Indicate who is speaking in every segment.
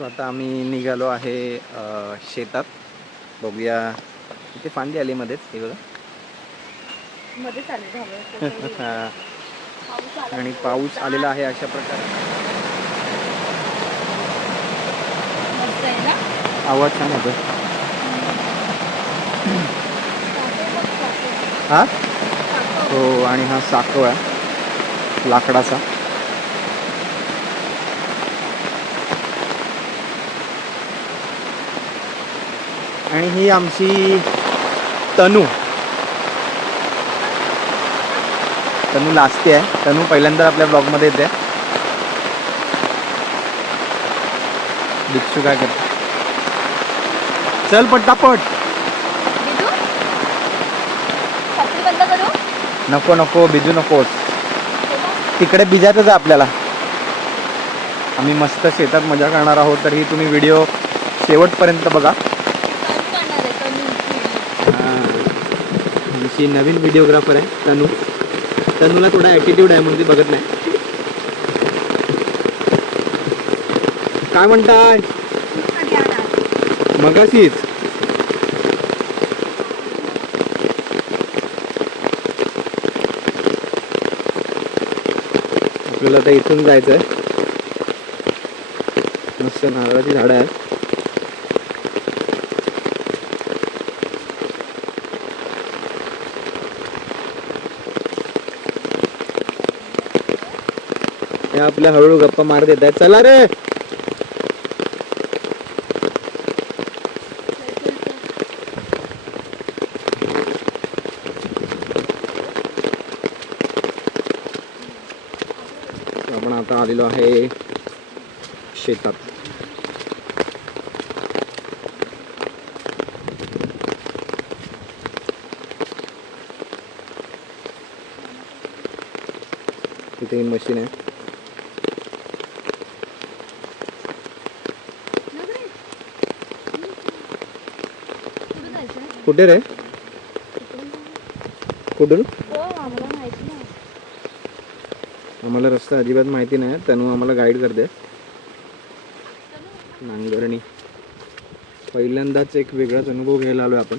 Speaker 1: So आता आम्ही निघालो आहे शेतात. बघूया इथे फांदी आली मध्येच हे बघा. आणि पाऊस आलेला आहे अशा प्रकारे. आवाज छान होतो. हा. हो आणि हा साकव आहे लाकडाचा. आणि ही आमची तनू. तनू लाजते आहे. तनू पहिल्यांदा आपल्या ब्लॉगमध्ये येते. दीक्षू काय करते? चल पटापट. नको नको बिजू नकोस.
Speaker 2: हे.
Speaker 1: तिकडे बिजायचंच आहे आपल्याला. आम्ही मस्त शेतात मजा करणार आहोत तर ही तुम्ही व्हिडिओ शेवटपर्यंत बघा
Speaker 2: तनू करणार आहे, तनू.
Speaker 1: आमची नवीन व्हिडिओग्राफर आहे तनू. तनूला थोडा ॲटिट्यूड आहे म्हणून ती बघत नाही. काय म्हणताय? मगाशीच. आपल्याला आता इथून जायचं आहे मस्त नारळाची झाडं आहेत. त्या आपल्या हळूहळू गप्पा मारत येत आहेत चला रे! आपण आता आलेलो आहे शेतात. तिथे मशीन आहे
Speaker 2: कुठं जायचं आहे?
Speaker 1: कुठे रे? कुठून?
Speaker 2: आम्हाला
Speaker 1: रस्ता अजिबात माहिती नाही. तनु आम्हाला गाईड करते. नांगरणी. पहिल्यांदाच एक वेगळाच अनुभव घ्यायला आलो आपण.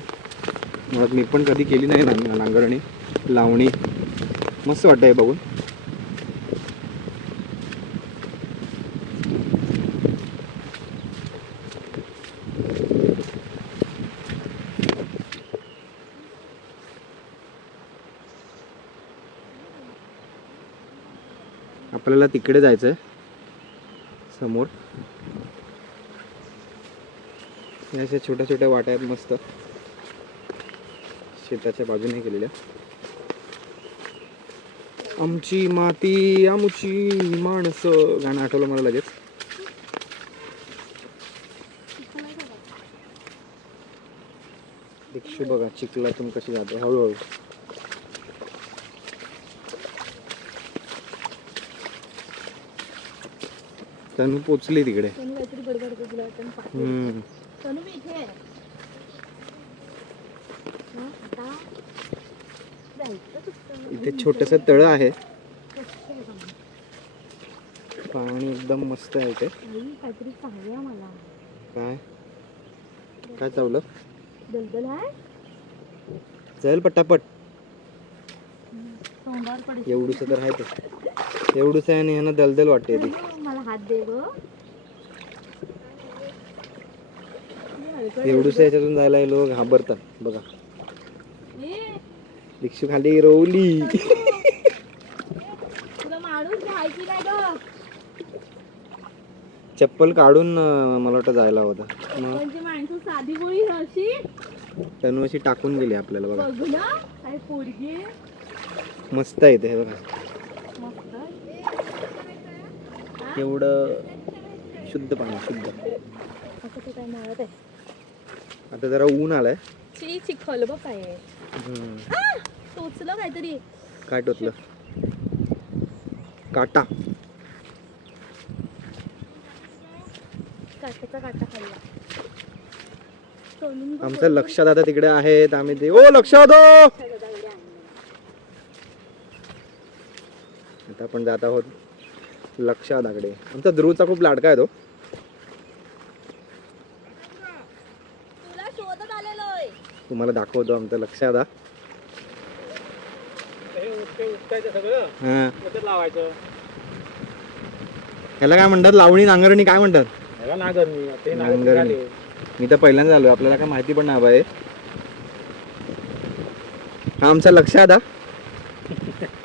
Speaker 1: मुळात मी पण कधी केली नाही नांगरणी लावणी. मस्त वाटतंय बघून. आपल्याला तिकडे जायचं आहे समोर अशा छोट्या छोट्या वाट्या आहेत मस्त. शेताच्या बाजूने केलेल्या. आमची माती आमची माणसं. गाणं आठवलं मला लगेच. दीक्षू बघा चिखलातून कशी जाते. हळूहळू. तनु पोचली तिकडे.
Speaker 2: इथे. हा,
Speaker 1: छोटस तळ आहे. पाणी एकदम मस्त आहे
Speaker 2: मला
Speaker 1: काय? काय चावलं? चल पटापट. एवढूस तर आहे ते. एवढूस आहे आणि ह्यानं दलदल वाटते ती.
Speaker 2: हात दे ग
Speaker 1: एवढूस याच्यातून जायला हे लोक घाबरतात बघा.
Speaker 2: ए,
Speaker 1: दीक्षू खाली रोवली. चप्पल काढून मला वाटतं जायला होता.
Speaker 2: माणसं साधी गोळी अशी
Speaker 1: तनु अशी टाकून गेली आपल्याला बघा. मस्त आहे ते बघा
Speaker 2: मस्त
Speaker 1: एवढं शुद्ध. पाणी शुद्ध आता जरा ऊन आलाय.
Speaker 2: ची चिखल बघ काय.
Speaker 1: हम्म.
Speaker 2: टोचलं काहीतरी.
Speaker 1: काय टोचलं? काटा.
Speaker 2: काट्याचा काटा खाल्ला. सोनून बघ.
Speaker 1: आमचं लक्षात आता तिकडे आहेत. आम्ही ते ओ लक्षात हो. आता आपण जात आहोत. लक्षा दागडे. आमचा ध्रुवचा खूप लाडका आहे तो. तुम्हाला दाखवतो आमचा लक्षात
Speaker 3: आ
Speaker 1: ह्याला काय म्हणतात? लावणी नांगरणी काय म्हणतात?
Speaker 3: नांगरणी.
Speaker 1: मी तर पहिल्यांदा आलो आपल्याला काय माहिती पण नाही हा आमचा
Speaker 3: लक्षात आ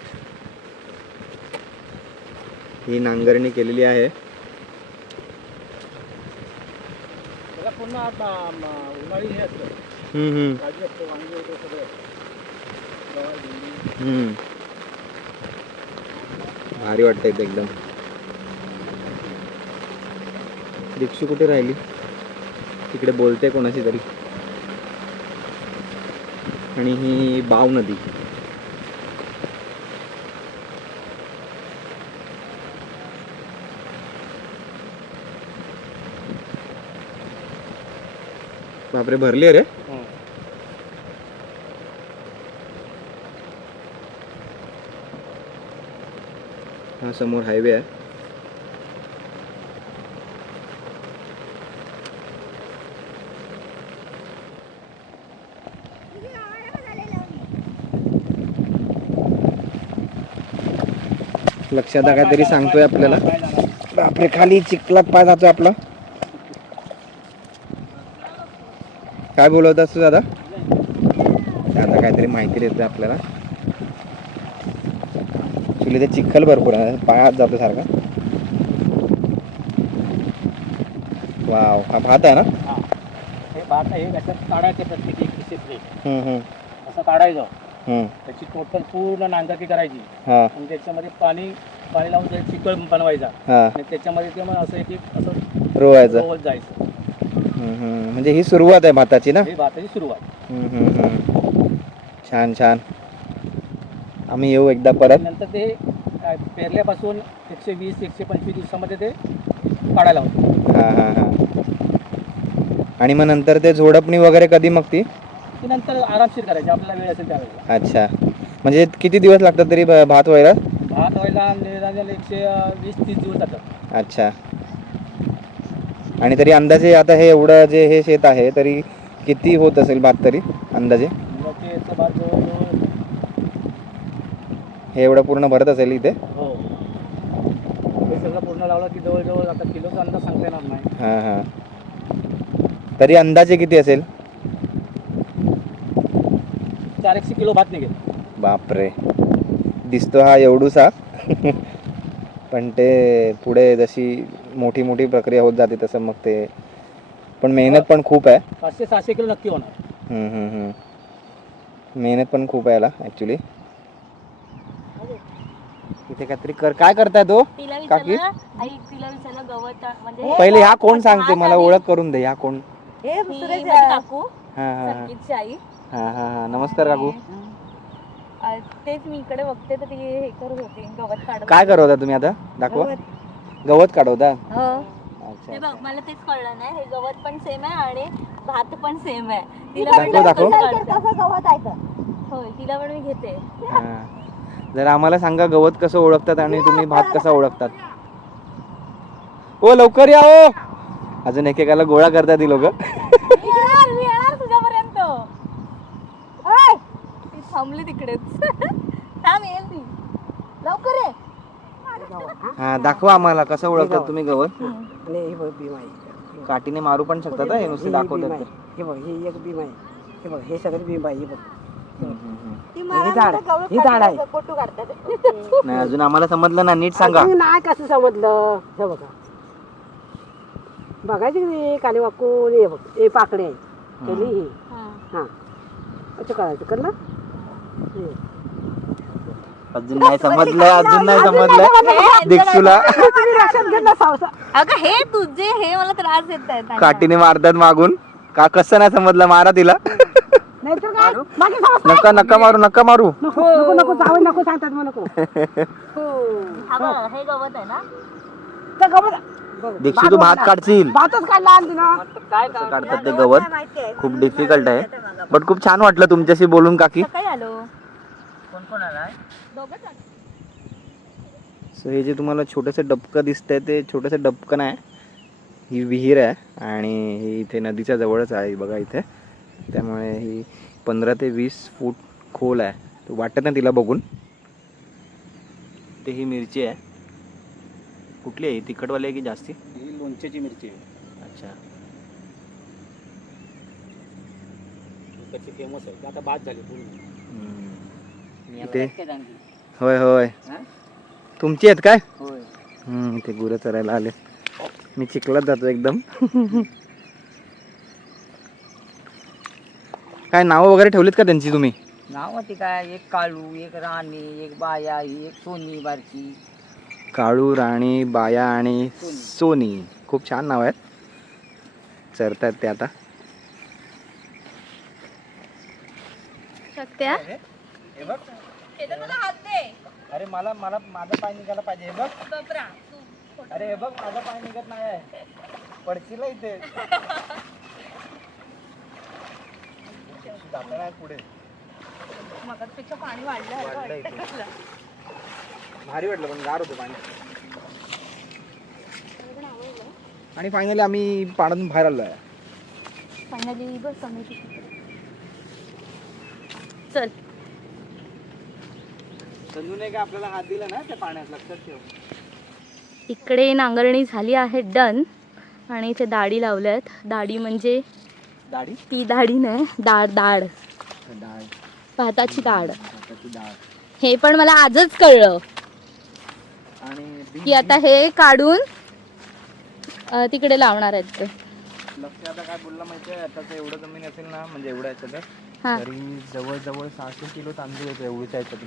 Speaker 3: सगळं. गवार, भेंडी.
Speaker 1: हम्म. भारी वाटतं एकदम. दीक्षू कुठे राहिली? तिकडे बोलते कोणाशी तरी. आणि ही बाव नदी. बापरे भरली रे
Speaker 3: हं.
Speaker 1: समोर हायवे आहे लक्षात काहीतरी सांगतोय आपल्याला? बापरे खाली चिखलात पाय जातोय आपला काय बोलवत तू दादा? दादा काहीतरी माहिती देतोय आपल्याला. ऍक्च्युली ते चिखल भरपूर आहे. पायात जातो सारखा. वाव हा भात आहे ना?
Speaker 3: हा. भात हे त्याच्यात काढायचे प्रत्येक एक पिसेतले
Speaker 1: हम्म, हम्म,
Speaker 3: असं काढायचं.
Speaker 1: हम्म.
Speaker 3: त्याची टोटल पूर्ण नांगरकी करायची.
Speaker 1: हा.
Speaker 3: आणि त्याच्यामध्ये पाणी पाणी लावून त्याचा चिकळ बनवायचा.
Speaker 1: हा.
Speaker 3: आणि त्याच्यामध्ये ते मग असं एक एक असं
Speaker 1: रोवायचं.
Speaker 3: रोवत जायचं.
Speaker 1: हम्म. म्हणजे ही सुरुवात आहे भाताची ना?
Speaker 3: ही भाताची सुरुवात.
Speaker 1: हम्म, हम्म, हम्म. छान छान. आम्ही येऊ एकदा परत.
Speaker 3: नंतर ते पेरल्यापासून एकशे वीस एकशे पंचवीस दिवसामध्ये ते काढायला होतं.
Speaker 1: हा हा हा. आणि मग नंतर ते झोडपणी वगैरे कधी मग ती?
Speaker 3: ती नंतर आरामशीर करायची आपल्याला वेळ असेल त्यावेळेला.
Speaker 1: अच्छा. म्हणजे किती दिवस लागतात तरी भात व्हायला?
Speaker 3: भात व्हायला एकशे अं, वीस तीस दिवस जातात.
Speaker 1: अच्छा. आणि तरी अंदाजे आता हे एवढं जे हे शेत आहे तरी किती होत असेल भात तरी अंदाजे? हे एवढं पूर्ण भरत असेल इथे?
Speaker 3: हो. हे सगळं पूर्ण लावलं की जवळजवळ आता किलोचा अंदाज सांगता येणार नाही.
Speaker 1: हां हां. तरी अंदाजे किती असेल?
Speaker 3: चार एकशे किलो भात निघेल.
Speaker 1: बापरे. दिसतो हा एवढूसा. पण ते पुढे जशी मोठी मोठी प्रक्रिया होत जाते तसं मग ते. पण मेहनत पण खूप आहे.
Speaker 3: पाचशे सहाशे किलो नक्की होणार.
Speaker 1: हम्म, हम्म, हम्म. मेहनत पण खूप आहे याला ॲक्च्युली इथे काहीतरी कर. काय करताय तो?
Speaker 2: तिला
Speaker 1: काकी?
Speaker 2: विचारलं आई तिला विचारलं गवत आ- म्हणजे
Speaker 1: पहिले ह्या कोण सांगते? मला ओळख करून दे ह्या कोण?
Speaker 2: ही माझी काकू
Speaker 1: हा हा
Speaker 2: संगीतची आई.
Speaker 1: हा हा हा. नमस्कार काकू.
Speaker 2: आ, तेच मी इकडे बघते तर ती हे करत होती गवत काढत
Speaker 1: काय करवता तुम्ही आता? दाखवा. गवत काढवता?
Speaker 2: हो.
Speaker 1: अच्छा.
Speaker 2: ते बघ मला तेच कळलं नाही. हे गवत पण सेम आहे आणि भात पण सेम आहे. तिला
Speaker 1: दाखव.
Speaker 2: कसं? होय तिला पण मी घेते.
Speaker 1: हा. जरा आम्हाला सांगा गवत कसं ओळखतात आणि तुम्ही भात कसा ओळखतात? ओ लवकर या ओ! अजून एकेकाला गोळा करतात ती लोक
Speaker 2: मी येणार मी येणार तुझ्यापर्यंत. ओय! ती थांबली तिकडेच. थांब येईल ती लवकर ये.
Speaker 1: हा? दाखवा आम्हाला कसं ओळखतात तुम्ही गवत.
Speaker 4: आणि हे बघ भीम आहे.
Speaker 1: काठीने मारू पण शकतात हा, हे नुसते
Speaker 4: हे
Speaker 1: दाखवतात
Speaker 4: आहे
Speaker 1: ते.
Speaker 4: हे बघ हे एक भीम आहे. हे बघ हे सगळे भीम आहे हे बघ.
Speaker 1: हम्म, हम्म, हम्म.
Speaker 2: ती
Speaker 4: हे झाड हे झाड आहे.
Speaker 2: फोटो काढतात.
Speaker 1: नाही अजून आम्हाला समजलं ना नीट सांगा.
Speaker 4: अजून नाही कसं समजलं. हे बघा. बघायचं की नाही काली वाकून हे बघ हे पाकडे आहे. केली ही. हा. असं करायचं कर ना हे.
Speaker 1: अजून नाही समजलं अजून नाही समजलं. दीक्षूला.
Speaker 2: अगं हे तुझे हे मला त्रास देत आहेत
Speaker 1: काठीने मारतात मागून. का कसं नाही समजलं? मारा तिला. नका नका मारू नका मारू.
Speaker 4: नको नको नको जाऊ नको सांगतात मग नको.
Speaker 2: हे. गवत आहे ना?
Speaker 4: ते गवत
Speaker 1: दीक्षू तू भात काढशील.
Speaker 4: भातच काढला आणते ना
Speaker 1: कसं काढतात ते गवत. खूप डिफिकल्ट आहे. बट खूप छान वाटलं तुमच्याशी बोलून काकी.
Speaker 2: सकाळी आलो
Speaker 3: कोण कोण आलाय
Speaker 2: दोघंच आलो.
Speaker 1: सो हे जे तुम्हाला छोटंसं डबकं दिसतंय ते छोटंसं डबकं नाही. ही विहीर आहे आणि ही इथे नदीच्या जवळच आहे बघा इथे. त्यामुळे ही पंधरा ते वीस फूट खोल आहे. तर वाटत नाही तिला बघून. ते ही मिरची आहे. कुठली आहे? तिखटवाली आहे की जास्ती?
Speaker 3: ही लोणच्याची मिरची आहे.
Speaker 1: अच्छा.
Speaker 3: फेमस आहे. आता बाद झाली पूर्ण.
Speaker 1: इथे? होय होय.
Speaker 3: हा?
Speaker 1: तुमची आहेत काय?
Speaker 3: होय.
Speaker 1: हम्म, इथे गुरं चरायला आले. मी चिखलात जातो एकदम. काय नावं वगैरे ठेवलीत का त्यांची तुम्ही?
Speaker 5: नाव होती काय? एक काळू एक राणी एक बाया एक सोनी बारकी.
Speaker 1: काळू राणी बाया आणि
Speaker 5: सोनी.
Speaker 1: सोनी. खूप छान नाव आहेत. चरतात ते आता.
Speaker 2: शकते हा?
Speaker 3: हे बघ
Speaker 2: केतन मला हात दे
Speaker 3: अरे मला मला माझा पाय निघायला पाहिजे. हे बघ.
Speaker 2: तू
Speaker 3: अरे हे बघ. माझा पाय निघत नाही आहे. पडशील हं इथे. जाता नाही पुढे.
Speaker 2: पाणी वाढलं
Speaker 3: वाढलं इथे. भारी वाटलं पण गार होतं पाणी.
Speaker 1: आणि फायनली आम्ही पाण्यातून बाहेर आलो आहे
Speaker 2: फायनली बस आम्ही तिथे. चल.
Speaker 3: संजूने का आपल्याला हात दिला ना त्या पाण्यात लक्षात ठेव.
Speaker 2: इकडे नांगरणी झाली आहे डन. आणि इथे दाढी लावल्यात दाढी म्हणजे
Speaker 1: दाढी?
Speaker 2: ती दाढी नाही डाळ डाळ भाताची डाळ हे पण मला आजच कळलं.
Speaker 1: आणि
Speaker 2: की आता हे काढून अं, तिकडे लावणार आहेत ते.
Speaker 1: लक्ष आता काय बोलला माहिती आहे? आता एवढं जमीन असेल ना म्हणजे एवढं याच्यात
Speaker 2: हा.
Speaker 1: तरी जवळजवळ सहाशे किलो तांदूळ येतो एवढीच्या याच्यात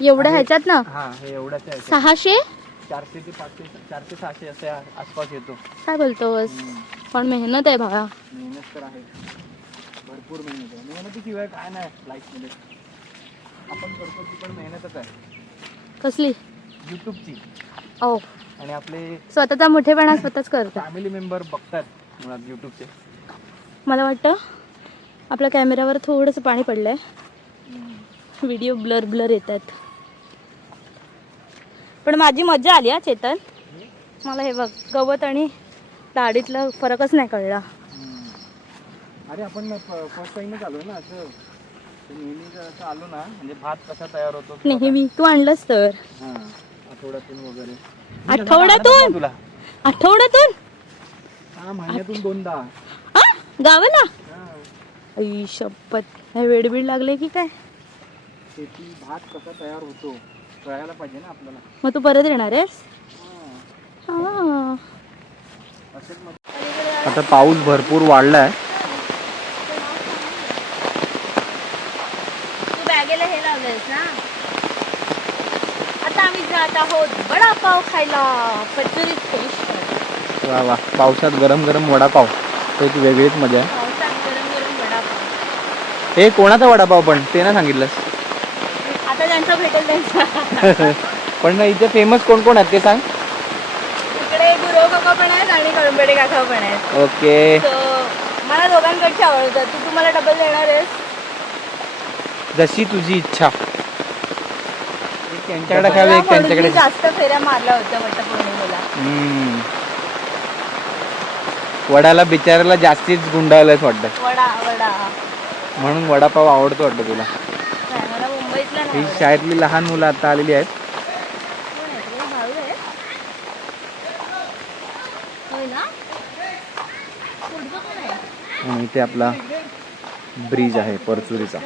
Speaker 2: एवढ्या ह्याच्यात ना?
Speaker 1: हा हे एवढ्याच आहे.
Speaker 2: सहाशे?
Speaker 1: चारशे ते पाचशे चारशे सहाशे असे आ- आसपास येतो.
Speaker 2: काय बोलतोस पण मेहनत आहे भावा
Speaker 1: मेहनत तर आहे. भरपूर मेहनत आहे. मेहनतीशिवाय काय नाही लाईफमध्ये. आपण करतो ती पण मेहनतच आहे.
Speaker 2: कसली?
Speaker 1: यूट्यूबची
Speaker 2: ओ.
Speaker 1: आणि आपले
Speaker 2: स्वतःचा मोठेपणा स्वतःच करता
Speaker 1: फॅमिली मेंबर बघतात मुळात यूट्यूबचे
Speaker 2: मला वाटतं आपल्या कॅमेऱ्यावर थोडंसं पाणी पडलंय. व्हिडिओ ब्लर ब्लर येत आहेत पण माझी मजा आली हा चेतन. मला हे बघ गवत आणि दाढीतला फरकच नाही कळला.
Speaker 1: अरे आपण फर्स्ट टाइमच आलो ना असं. तर नेहमी जर असं आलो ना म्हणजे भात कसा तयार होतो
Speaker 2: नेहमी तू आणलंस तर.
Speaker 1: हा, आठवड्यातून वगैरे.
Speaker 2: आठवड्यातून?
Speaker 1: तुला.
Speaker 2: आठवड्यातून?
Speaker 1: हा महिन्यातून दोनदा.
Speaker 2: आ? गावाला. आई शपथ. हे वेडबीड लागले की काय?
Speaker 1: शेती भात कसा तयार होतो? कळायला पाहिजे ना आपल्याला.
Speaker 2: मग तू परत येणार आहेस?
Speaker 1: आता पाऊस भरपूर वाढलाय.
Speaker 2: तू बॅगेला हे लावलंयस ना? आता आम्ही जात आहोत वडापाव खायला. कचोरी स्पेशल
Speaker 1: वा वा. पावसात गरम गरम वडापाव. तो एक वेगळीच मजा आहे.
Speaker 2: पावसात गरम गरम वडापाव.
Speaker 1: हे कोणाचा वडापाव पण? ते ना सांगितलंस.
Speaker 2: आता ज्यांचा भेटेल त्यांचा.
Speaker 1: पण इथे फेमस कोण कोण आहेत ते सांग.
Speaker 2: इकडे गुरव काका पण आहेत आणि कळंबेडे काका पण आहेत.
Speaker 1: ओके.
Speaker 2: So, मला दोघांकडची आवडतात. तू तुम्हाला डबल देणार आहेस?
Speaker 1: जशी तुझी इच्छा. एक त्यांच्याकडे खावे एक
Speaker 2: मला म्हणून
Speaker 1: त्यांच्याकडे
Speaker 2: मी जास्त फेऱ्या मारल्या होत्या वटपौर्णिमेला.
Speaker 1: हम्म. वडाला बिचारायला जास्तीच गुंडाळलंच वाटतं.
Speaker 2: वडा वडा.
Speaker 1: म्हणून वडापाव आवडतो वाटतं तुला
Speaker 2: नाही, मला मुंबईतला नाही
Speaker 1: ही. शाळेतली लहान मुलं आता आलेली आहेत? आणि इथे आपला ब्रिज आहे परचुरीचा